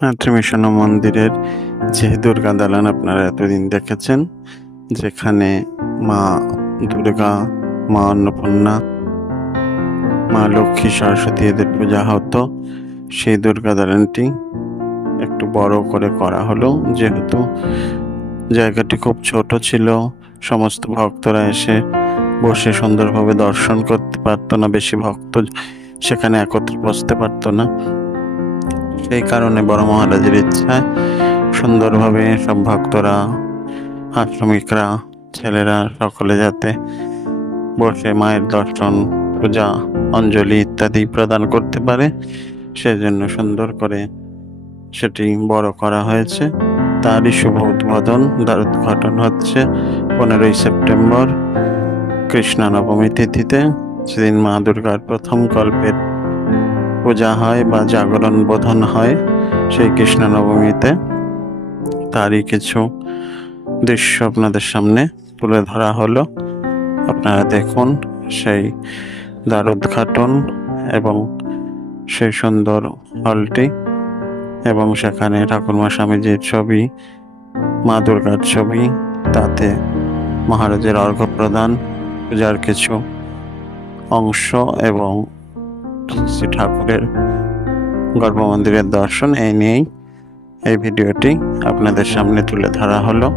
মাতৃমিশন মন্দিরের যে দুর্গা দালান আপনারা এতদিন দেখেছেন, যেখানে মা দুর্গা, মা অন্নপূর্ণা, মা লক্ষ্মী, সরস্বতী এদের পূজা হতো, সেই দুর্গা দালানটি একটু বড় করে করা হলো। যেহেতু জায়গাটি খুব ছোট ছিল, সমস্ত ভক্তরা এসে বসে সুন্দরভাবে দর্শন করতে পারতো না, বেশি ভক্ত সেখানে একত্রে বসতে পারতো না। সেই কারণে বড় মহারাজের ইচ্ছায় সুন্দরভাবে সব ভক্তরা, আশ্রমিকরা, ছেলেরা সকলে যাতে বসে মায়ের দর্শন, পূজা, অঞ্জলি ইত্যাদি প্রদান করতে পারে, সেজন্য সুন্দর করে সেটি বড় করা হয়েছে। তারই শুভ উদ্বোধন, দ্বারোদ্ঘাটন হচ্ছে 15ই সেপ্টেম্বর কৃষ্ণা নবমী তিথিতে। সেদিন মা দুর্গার প্রথম কল্পের পূজা হয় বা জাগরণ বোধন হয় সেই কৃষ্ণ নবমীতে। তারই কিছু দৃশ্য আপনাদের সামনে তুলে ধরা হলো। আপনারা দেখুন সেই দ্বারোদ্ঘাটন এবং সেই সুন্দর হলটি, এবং সেখানে ঠাকুরমা স্বামীজির ছবি, মা দুর্গার ছবি, তাতে মহারাজের অর্ঘ্য প্রদান, পূজার কিছু অংশ এবং শ্রী ঠাকুরের গর্ভমন্দিরের দর্শন, এই নিয়েই এই ভিডিওটি আপনাদের সামনে তুলে ধরা হলো।